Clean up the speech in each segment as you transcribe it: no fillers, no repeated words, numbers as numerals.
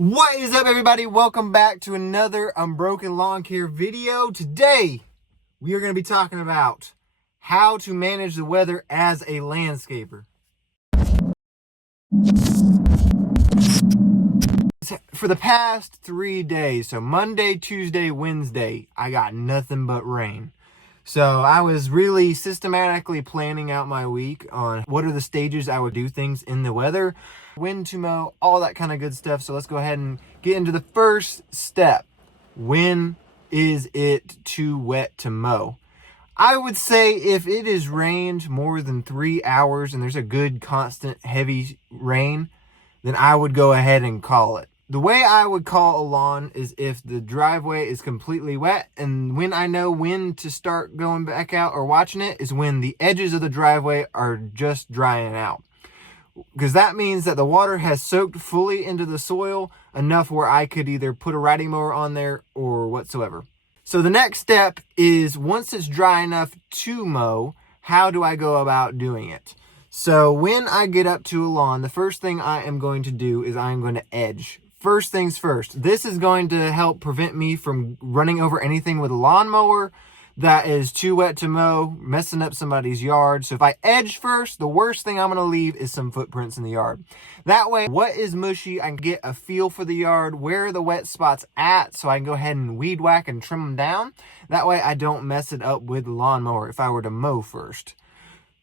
What is up, everybody? Welcome back to another Unbroken lawn care video. Today, we are going to be talking about how to manage the weather as a landscaper. For the past 3 days, so Monday, Tuesday, Wednesday, I got nothing but rain. So I was really systematically planning out my week on what are the stages I would do things in the weather, when to mow, all that kind of good stuff. So let's go ahead and get into the first step. When is it too wet to mow? I would say if it is rained more than 3 hours and there's a good constant heavy rain, then I would go ahead and call it. The way I would call a lawn is if the driveway is completely wet, and when I know when to start going back out or watching it is when the edges of the driveway are just drying out. Because that means that the water has soaked fully into the soil enough where I could either put a riding mower on there or whatsoever. So the next step is once it's dry enough to mow, how do I go about doing it? So when I get up to a lawn, the first thing I am going to do is I am going to edge. First things first, this is going to help prevent me from running over anything with a lawnmower that is too wet to mow, messing up somebody's yard. So if I edge first, the worst thing I'm going to leave is some footprints in the yard. That way, what is mushy, I can get a feel for the yard, where are the wet spots at, so I can go ahead and weed whack and trim them down. That way I don't mess it up with the lawnmower if I were to mow first.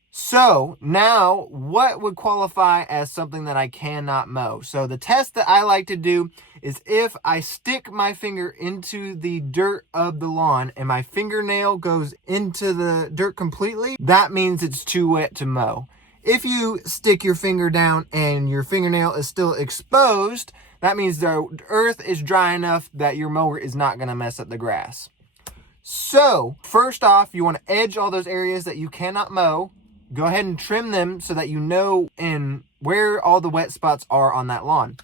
So now, what would qualify as something that I cannot mow? So the test that I like to do is if I stick my finger into the dirt of the lawn and my fingernail goes into the dirt completely, that means it's too wet to mow. If you stick your finger down and your fingernail is still exposed, that means the earth is dry enough that your mower is not going to mess up the grass. So first off, you want to edge all those areas that you cannot mow. Go ahead and trim them so that you know where all the wet spots are on that lawn.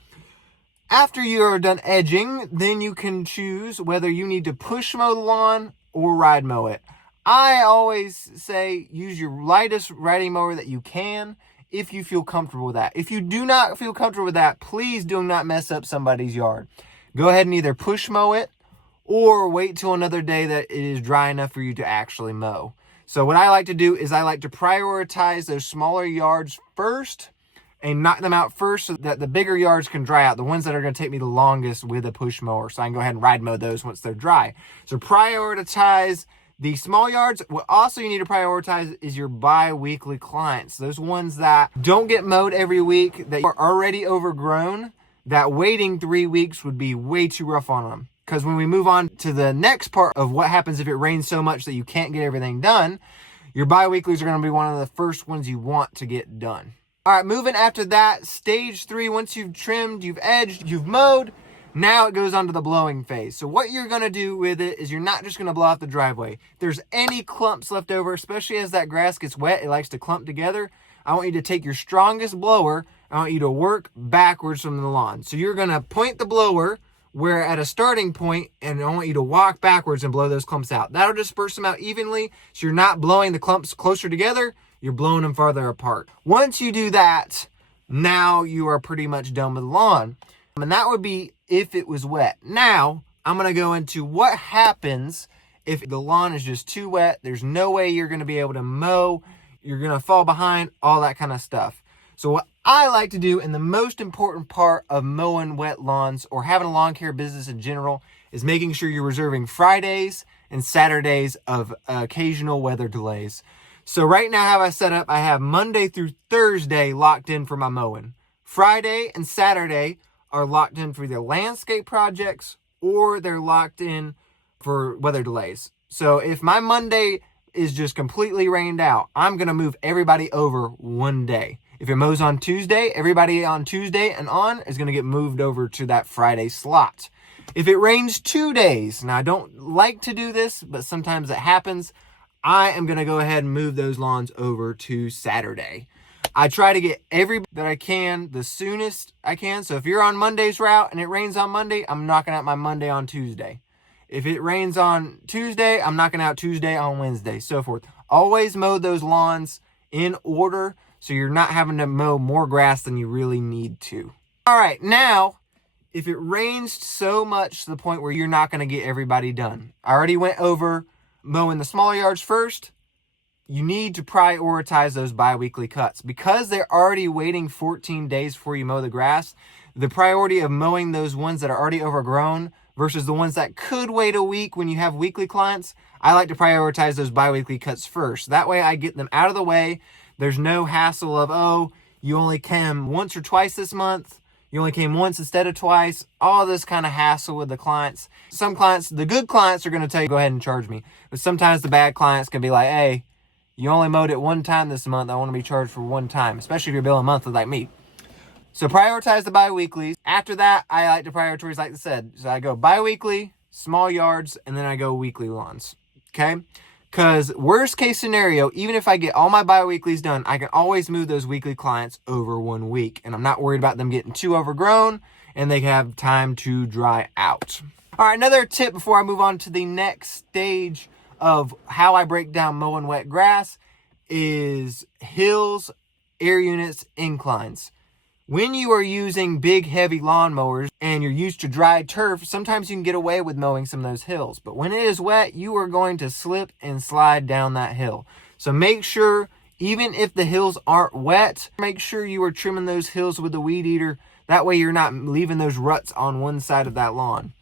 After you are done edging, then you can choose whether you need to push mow the lawn or ride mow it. I always say use your lightest riding mower that you can if you feel comfortable with that. If you do not feel comfortable with that, please do not mess up somebody's yard. Go ahead and either push mow it or wait till another day that it is dry enough for you to actually mow. So what I like to do is I like to prioritize those smaller yards first and knock them out first so that the bigger yards can dry out, the ones that are going to take me the longest with a push mower. So I can go ahead and ride mow those once they're dry. So prioritize the small yards. What also you need to prioritize is your bi-weekly clients. Those ones that don't get mowed every week, that are already overgrown, that waiting 3 weeks would be way too rough on them. Because when we move on to the next part of what happens if it rains so much that you can't get everything done, your bi-weeklies are going to be one of the first ones you want to get done. All right, moving after that, stage 3, once you've trimmed, you've edged, you've mowed, now it goes on to the blowing phase. So what you're going to do with it is you're not just going to blow out the driveway. If there's any clumps left over, especially as that grass gets wet, it likes to clump together. I want you to take your strongest blower. I want you to work backwards from the lawn. So you're going to point the blower where at a starting point, and I want you to walk backwards and blow those clumps out. That'll disperse them out evenly, so you're not blowing the clumps closer together, you're blowing them farther apart. Once you do that, now you are pretty much done with the lawn. And that would be if it was wet. Now, I'm going to go into what happens if the lawn is just too wet, there's no way you're going to be able to mow, you're going to fall behind, all that kind of stuff. So what I like to do, and the most important part of mowing wet lawns or having a lawn care business in general, is making sure you're reserving Fridays and Saturdays of occasional weather delays. So right now how I set up, I have Monday through Thursday locked in for my mowing. Friday and Saturday are locked in for either landscape projects or they're locked in for weather delays. So if my Monday is just completely rained out, I'm going to move everybody over one day. If it mows on Tuesday, everybody on Tuesday and on is going to get moved over to that Friday slot. If it rains 2 days, now I don't like to do this, but sometimes it happens, I am going to go ahead and move those lawns over to Saturday. I try to get every that I can the soonest I can. So if you're on Monday's route and it rains on Monday, I'm knocking out my Monday on Tuesday. If it rains on Tuesday, I'm knocking out Tuesday on Wednesday, so forth. Always mow those lawns in order so you're not having to mow more grass than you really need to. All right, now if it rains so much to the point where you're not going to get everybody done. I already went over mowing the smaller yards first. You need to prioritize those bi-weekly cuts. Because they're already waiting 14 days before you mow the grass, the priority of mowing those ones that are already overgrown versus the ones that could wait a week when you have weekly clients, I like to prioritize those bi-weekly cuts first. That way I get them out of the way. There's no hassle of, oh, you only came once or twice this month. You only came once instead of twice. All this kind of hassle with the clients. Some clients, the good clients are going to tell you, go ahead and charge me. But sometimes the bad clients can be like, hey, you only mowed it one time this month. I want to be charged for one time, especially if you're billing monthly like me. So prioritize the bi-weeklies. After that, I like to prioritize, like I said. So I go bi-weekly, small yards, and then I go weekly lawns. Okay? Because worst case scenario, even if I get all my bi-weeklies done, I can always move those weekly clients over 1 week. And I'm not worried about them getting too overgrown, and they have time to dry out. All right, another tip before I move on to the next stage of how I break down mowing wet grass is hills, air units, inclines. When you are using big, heavy lawnmowers and you're used to dry turf, sometimes you can get away with mowing some of those hills. But when it is wet, you are going to slip and slide down that hill. So make sure, even if the hills aren't wet, make sure you are trimming those hills with the weed eater. That way you're not leaving those ruts on one side of that lawn.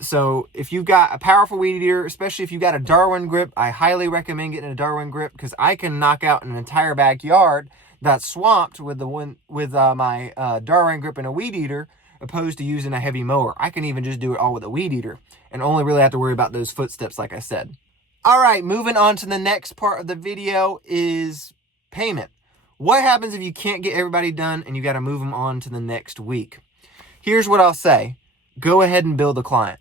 So if you've got a powerful weed eater, especially if you've got a Darwin grip, I highly recommend getting a Darwin grip because I can knock out an entire backyard that's swamped with my Darwin grip and a weed eater, opposed to using a heavy mower. I can even just do it all with a weed eater and only really have to worry about those footsteps, like I said. All right, moving on to the next part of the video is payment. What happens if you can't get everybody done and you got to move them on to the next week? Here's what I'll say. Go ahead and bill the client.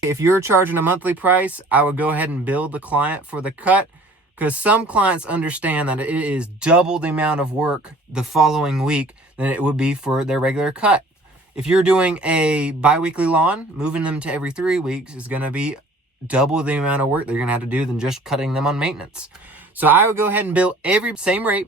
If you're charging a monthly price, I would go ahead and bill the client for the cut, because some clients understand that it is double the amount of work the following week than it would be for their regular cut. If you're doing a bi-weekly lawn, moving them to every 3 weeks is going to be double the amount of work they're going to have to do than just cutting them on maintenance. So I would go ahead and bill every same rate.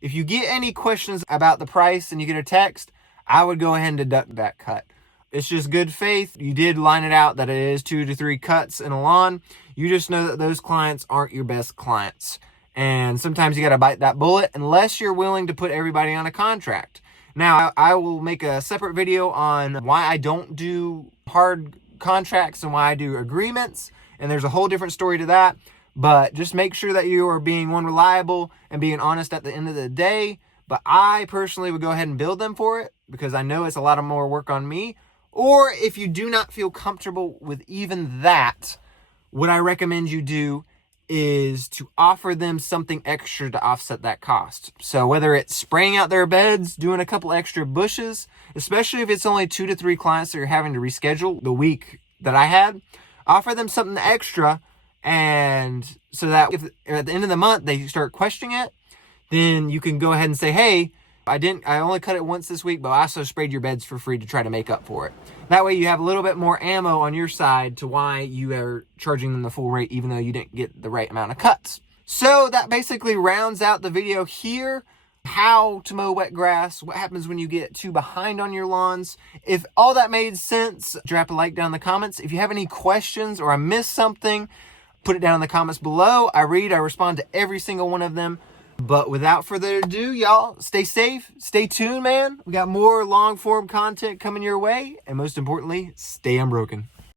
If you get any questions about the price and you get a text, I would go ahead and deduct that cut. It's just good faith. You did line it out that it is 2 to 3 cuts in a lawn. You just know that those clients aren't your best clients. And sometimes you got to bite that bullet unless you're willing to put everybody on a contract. Now, I will make a separate video on why I don't do hard contracts and why I do agreements. And there's a whole different story to that. But just make sure that you are being reliable and being honest at the end of the day. But I personally would go ahead and bill them for it because I know it's a lot of more work on me. Or if you do not feel comfortable with even that, what I recommend you do is to offer them something extra to offset that cost. So whether it's spraying out their beds, doing a couple extra bushes, especially if it's only 2 to 3 clients that you're having to reschedule the week that I had, offer them something extra. And so that if at the end of the month they start questioning it, then you can go ahead and say, hey, I only cut it once this week, but I also sprayed your beds for free to try to make up for it. That way you have a little bit more ammo on your side to why you are charging them the full rate, even though you didn't get the right amount of cuts. So that basically rounds out the video here. How to mow wet grass, what happens when you get too behind on your lawns. If all that made sense, drop a like down in the comments. If you have any questions or I missed something, put it down in the comments below. I respond to every single one of them. But without further ado, y'all, stay safe, stay tuned, man. We got more long form content coming your way. And most importantly, stay unbroken.